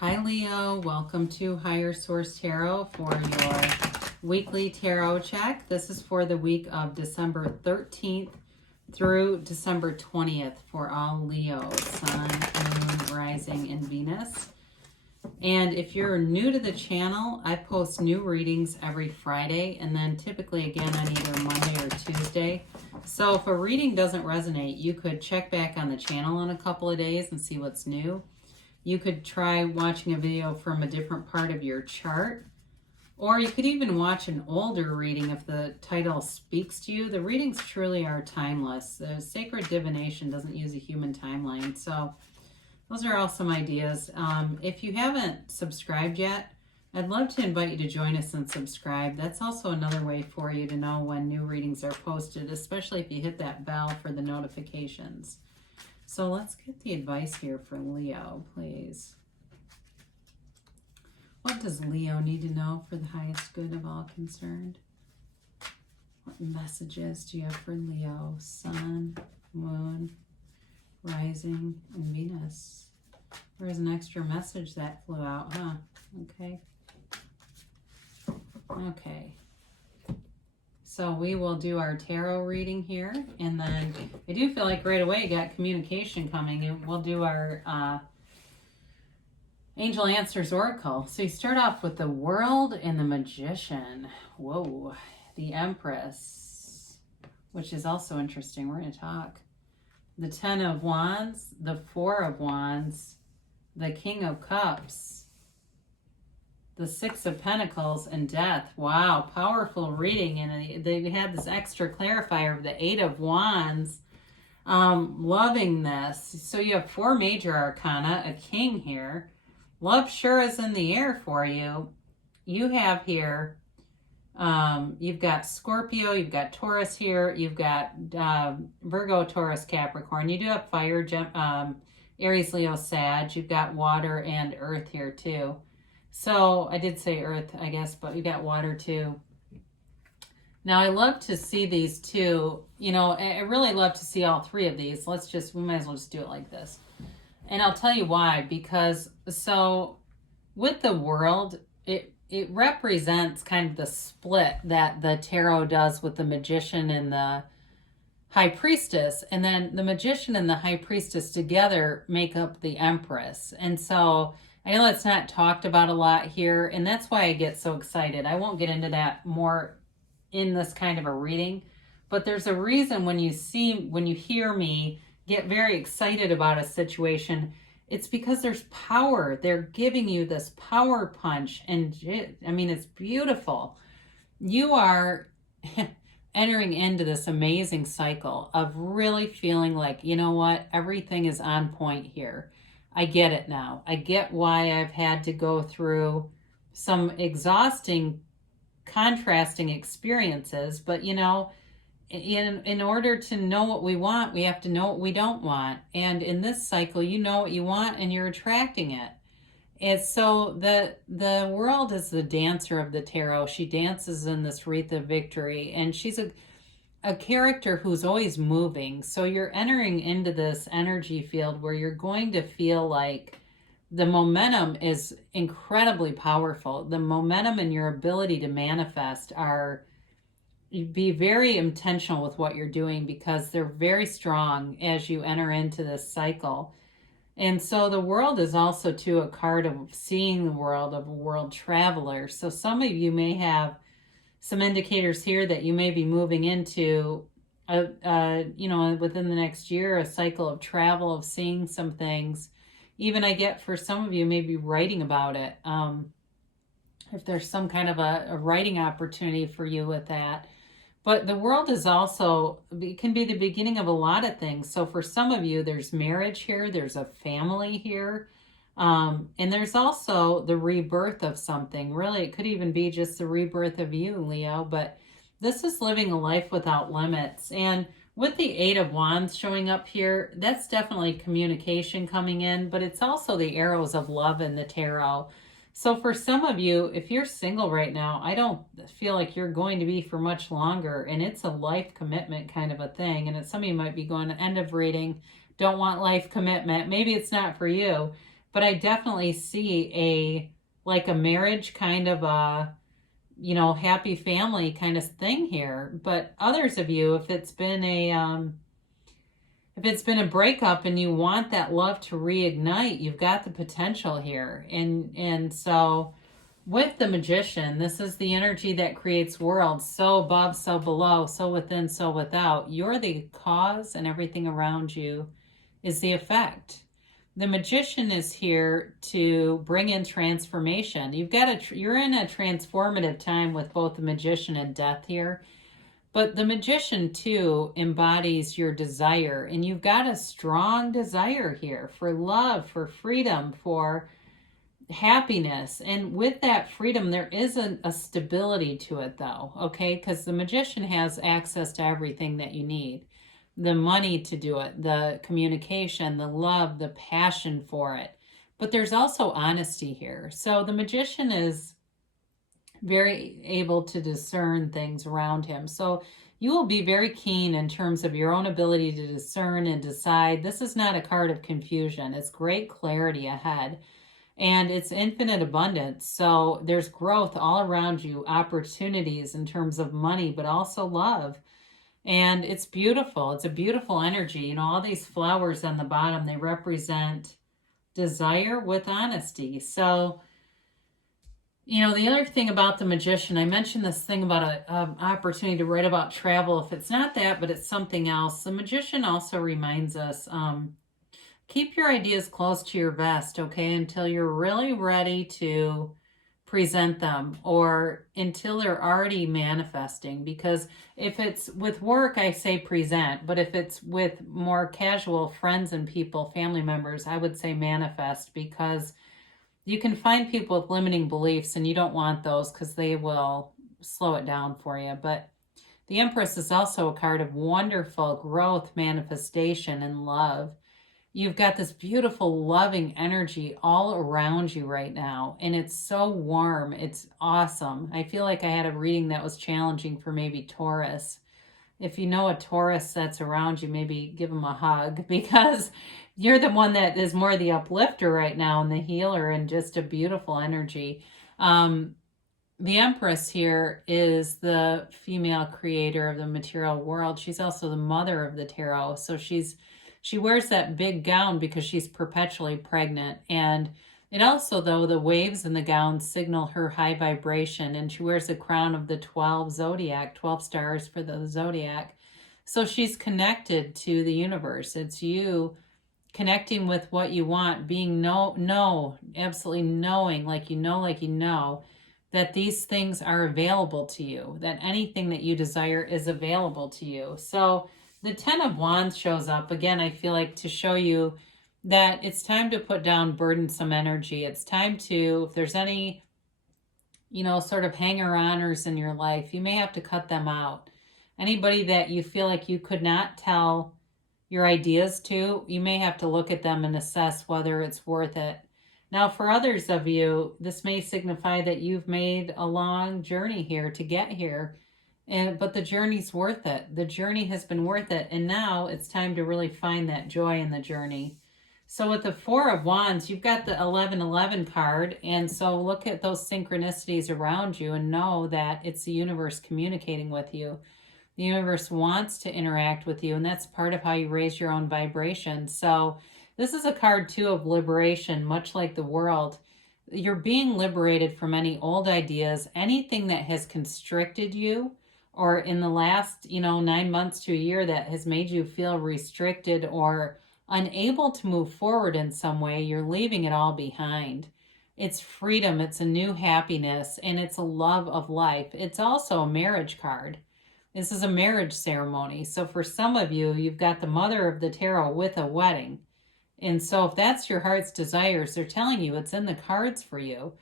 Hi Leo, welcome to Higher Source Tarot for your weekly tarot check. This is for the week of December 13th through December 20th for all Leos, Sun, Moon, Rising, and Venus. And if you're new to the channel, I post new readings every Friday and then typically again on either Monday or Tuesday. So if a reading doesn't resonate, you could check back on the channel in a couple of days and see what's new. You could try watching a video from a different part of your chart, or you could even watch an older reading if the title speaks to you. The readings truly are timeless. The Sacred Divination doesn't use a human timeline. So those are all some ideas. If you haven't subscribed yet, I'd love to invite you to join us and subscribe. That's also another way for you to know when new readings are posted, especially if you hit that bell for the notifications. So let's get the advice here for Leo, please. What does Leo need to know for the highest good of all concerned? What messages do you have for Leo? Sun, Moon, Rising, and Venus. There's an extra message that flew out, huh? Okay. Okay. So we will do our tarot reading here, and then I do feel like right away you got communication coming, and we'll do our Angel Answers Oracle. So you start off with the World and the Magician. Whoa. The Empress, which is also interesting. We're going to talk. The Ten of Wands, the Four of Wands, the King of Cups, the Six of Pentacles, and Death. Wow, powerful reading. And they had this extra clarifier of the Eight of Wands. Loving this. So you have four major arcana, a king here. Love sure is in the air for you. You have here, you've got Scorpio, you've got Taurus here, you've got Virgo, Taurus, Capricorn. You do have fire, Aries, Leo, Sag. You've got water and earth here too. So I did say earth, I guess, but you got water too. Now I love to see these two. You know, I really love to see all three of these. We might as well just do it like this. And I'll tell you why, because so with the World, it represents kind of the split that the tarot does with the Magician and the High Priestess. And then the Magician and the High Priestess together make up the Empress. And so I know it's not talked about a lot here, and that's why I get so excited. I won't get into that more in this kind of a reading, but there's a reason when you hear me get very excited about a situation, it's because there's power. They're giving you this power punch, and I mean, it's beautiful. You are entering into this amazing cycle of really feeling like, you know what, everything is on point here. I get it now. I get why I've had to go through some exhausting, contrasting experiences. But, you know, in order to know what we want, we have to know what we don't want. And in this cycle, you know what you want and you're attracting it. And so the World is the dancer of the tarot. She dances in this wreath of victory, and she's a character who's always moving. So you're entering into this energy field where you're going to feel like the momentum is incredibly powerful. The momentum and your ability to manifest be very intentional with what you're doing, because they're very strong as you enter into this cycle. And so the World is also too a card of seeing the world, of a world traveler. So some of you may have some indicators here that you may be moving into, you know, within the next year, a cycle of travel, of seeing some things. Even I get for some of you, maybe writing about it. If there's some kind of a writing opportunity for you with that. But the World is also, it can be the beginning of a lot of things. So for some of you, there's marriage here, there's a family here. And there's also the rebirth of something. Really, it could even be just the rebirth of you, Leo. But this is living a life without limits. And with the Eight of Wands showing up here, that's definitely communication coming in. But it's also the arrows of love in the tarot. So for some of you, if you're single right now, I don't feel like you're going to be for much longer. And it's a life commitment kind of a thing. And some of you might be going to end of reading, don't want life commitment. Maybe it's not for you. but I definitely see like a marriage kind of a, happy family kind of thing here. But others of you, if it's been a breakup and you want that love to reignite, you've got the potential here. And so with the Magician, this is the energy that creates worlds, so above, so below, so within, so without. You're the cause, and everything around you is the effect. The Magician is here to bring in transformation. You're in a transformative time with both the Magician and Death here. But the Magician, too, embodies your desire. And you've got a strong desire here for love, for freedom, for happiness. And with that freedom, there isn't a stability to it, though, okay? Because the Magician has access to everything that you need. The money to do it, the communication, the love, the passion for it. But there's also honesty here. So the Magician is very able to discern things around him. So you will be very keen in terms of your own ability to discern and decide. This is not a card of confusion. It's great clarity ahead. And it's infinite abundance. So there's growth all around you, opportunities in terms of money, but also love. And it's beautiful. It's a beautiful energy. All these flowers on the bottom, they represent desire with honesty. So, the other thing about the Magician, I mentioned this thing about an opportunity to write about travel. If it's not that, but it's something else. The Magician also reminds us, keep your ideas close to your vest, okay, until you're really ready to present them, or until they're already manifesting. Because if it's with work, I say present, but if it's with more casual friends and people, family members, I would say manifest, because you can find people with limiting beliefs and you don't want those because they will slow it down for you. But the Empress is also a card of wonderful growth, manifestation, and love. You've got this beautiful, loving energy all around you right now, and it's so warm. It's awesome. I feel like I had a reading that was challenging for maybe Taurus. If you know a Taurus that's around you, maybe give them a hug, because you're the one that is more the uplifter right now and the healer, and just a beautiful energy. The Empress here is the female creator of the material world. She's also the mother of the tarot. So she wears that big gown because she's perpetually pregnant. And it also, though, the waves in the gown signal her high vibration. And she wears a crown of the 12 zodiac, 12 stars for the zodiac. So she's connected to the universe. It's you connecting with what you want, being absolutely knowing, like you know, that these things are available to you, that anything that you desire is available to you. So the 10 of Wands shows up again, I feel like, to show you that it's time to put down burdensome energy. It's time to, if there's any, sort of hanger-oners in your life, you may have to cut them out. Anybody that you feel like you could not tell your ideas to, you may have to look at them and assess whether it's worth it. Now, for others of you, this may signify that you've made a long journey here to get here. But the journey's worth it. The journey has been worth it. And now it's time to really find that joy in the journey. So with the 4 of Wands, you've got the 1111 card. And so look at those synchronicities around you and know that it's the universe communicating with you. The universe wants to interact with you. And that's part of how you raise your own vibration. So this is a card, too, of liberation, much like the World. You're being liberated from any old ideas, anything that has constricted you, or in the last, 9 months to a year that has made you feel restricted or unable to move forward in some way. You're leaving it all behind. It's freedom, it's a new happiness, and it's a love of life. It's also a marriage card. This is a marriage ceremony. So for some of you, you've got the Mother of the Tarot with a wedding. And so if that's your heart's desires, they're telling you it's in the cards for you.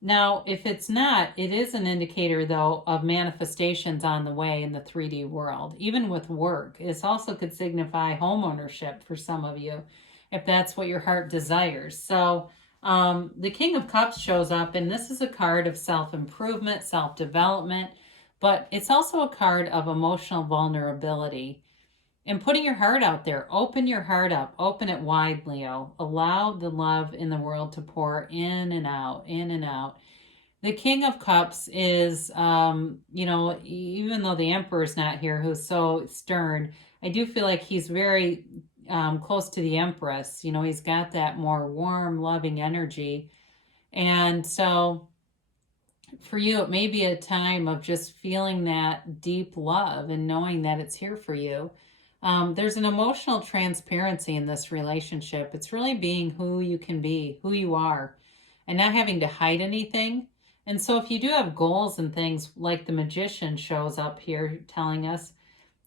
Now, if it's not, it is an indicator, though, of manifestations on the way in the 3D world. Even with work, this also could signify home ownership for some of you, if that's what your heart desires. So the King of Cups shows up, and this is a card of self-improvement, self-development, but it's also a card of emotional vulnerability. and putting your heart out there. Open your heart up. Open it wide, Leo. Allow the love in the world to pour in and out, in and out. The King of Cups is, even though the Emperor's not here, who's so stern, I do feel like he's very close to the Empress. He's got that more warm, loving energy. And so for you, it may be a time of just feeling that deep love and knowing that it's here for you. There's an emotional transparency in this relationship. It's really being who you can be, who you are, and not having to hide anything. And so if you do have goals and things, like the Magician shows up here telling us,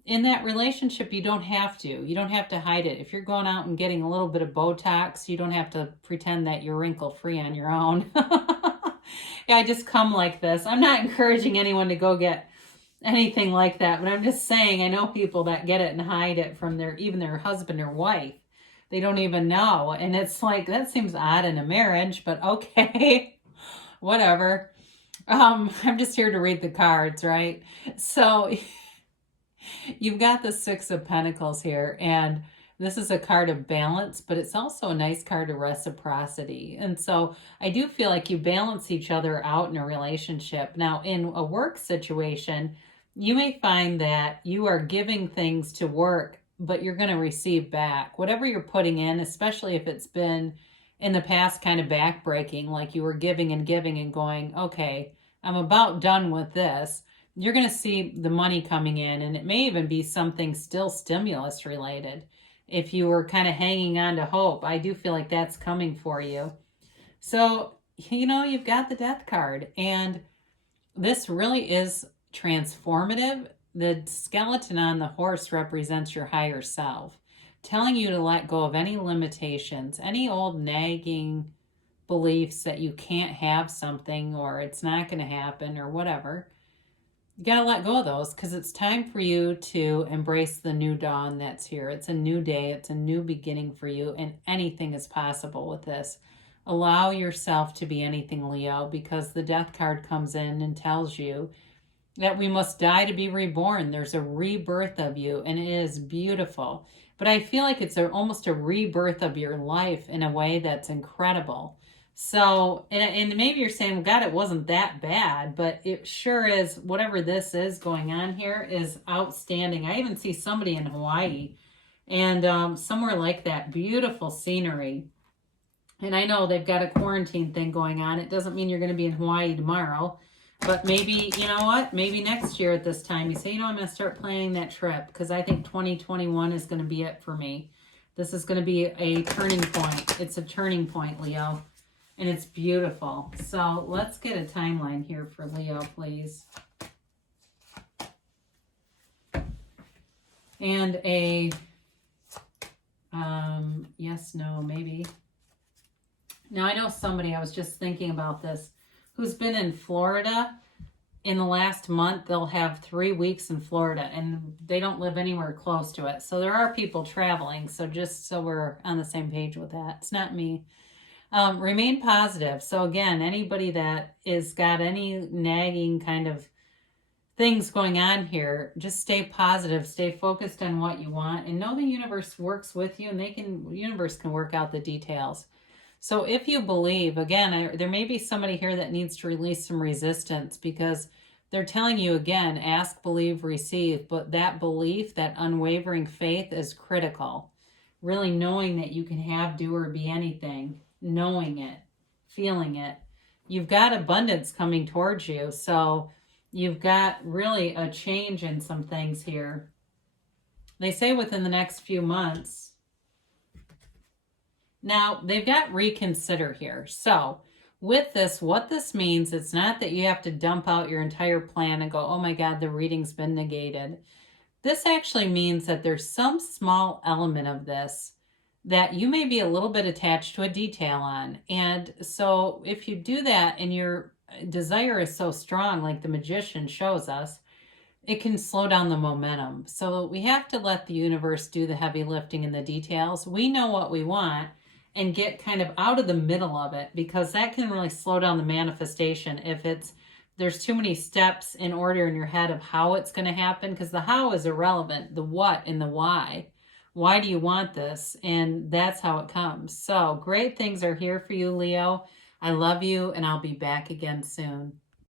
in that relationship, you don't have to. You don't have to hide it. If you're going out and getting a little bit of Botox, you don't have to pretend that you're wrinkle-free on your own. Yeah, I just come like this. I'm not encouraging anyone to go get anything like that, but I'm just saying I know people that get it and hide it from even their husband or wife. They don't even know. And it's like, that seems odd in a marriage, but okay. Whatever. I'm just here to read the cards, right? So you've got the Six of Pentacles here, and this is a card of balance, but it's also a nice card of reciprocity. And so I do feel like you balance each other out in a relationship. Now, in a work situation, you may find that you are giving things to work, but you're going to receive back. Whatever you're putting in, especially if it's been in the past kind of backbreaking, like you were giving and giving and going, okay, I'm about done with this. You're going to see the money coming in, and it may even be something still stimulus related. If you were kind of hanging on to hope, I do feel like that's coming for you. So, you've got the Death card, and this really is transformative. The skeleton on the horse represents your higher self, telling you to let go of any limitations, any old nagging beliefs that you can't have something or it's not going to happen or whatever. You got to let go of those, because it's time for you to embrace the new dawn that's here. It's a new day. It's a new beginning for you, and anything is possible with this. Allow yourself to be anything, Leo, because the Death card comes in and tells you that we must die to be reborn. There's a rebirth of you, and it is beautiful. But I feel like it's almost a rebirth of your life in a way that's incredible. So, and maybe you're saying, well, God, it wasn't that bad, but it sure is. Whatever this is going on here is outstanding. I even see somebody in Hawaii and somewhere like that. Beautiful scenery. And I know they've got a quarantine thing going on. It doesn't mean you're going to be in Hawaii tomorrow. But maybe, you know what, maybe next year at this time, you say, I'm going to start planning that trip, because I think 2021 is going to be it for me. This is going to be a turning point. It's a turning point, Leo, and it's beautiful. So let's get a timeline here for Leo, please. And a yes, no, maybe. Now, I know somebody, I was just thinking about this, who's been in Florida in the last month. They'll have 3 weeks in Florida, and they don't live anywhere close to it. So there are people traveling. So just so we're on the same page with that. It's not me. Remain positive. So again, anybody that is got any nagging kind of things going on here, just stay positive, stay focused on what you want, and know the universe works with you, and the universe can work out the details. So if you believe, again, there may be somebody here that needs to release some resistance, because they're telling you again, ask, believe, receive. But that belief, that unwavering faith is critical. Really knowing that you can have, do, or be anything. Knowing it, feeling it. You've got abundance coming towards you. So you've got really a change in some things here. They say within the next few months. Now, they've got reconsider here. So with this, what this means, it's not that you have to dump out your entire plan and go, oh my God, the reading's been negated. This actually means that there's some small element of this that you may be a little bit attached to a detail on. And so if you do that and your desire is so strong, like the Magician shows us, it can slow down the momentum. So we have to let the universe do the heavy lifting in the details. We know what we want, and get kind of out of the middle of it, because that can really slow down the manifestation if it's there's too many steps in order in your head of how it's going to happen, because the how is irrelevant, the what and the why. Why do you want this? And that's how it comes. So great things are here for you, Leo. I love you, and I'll be back again soon.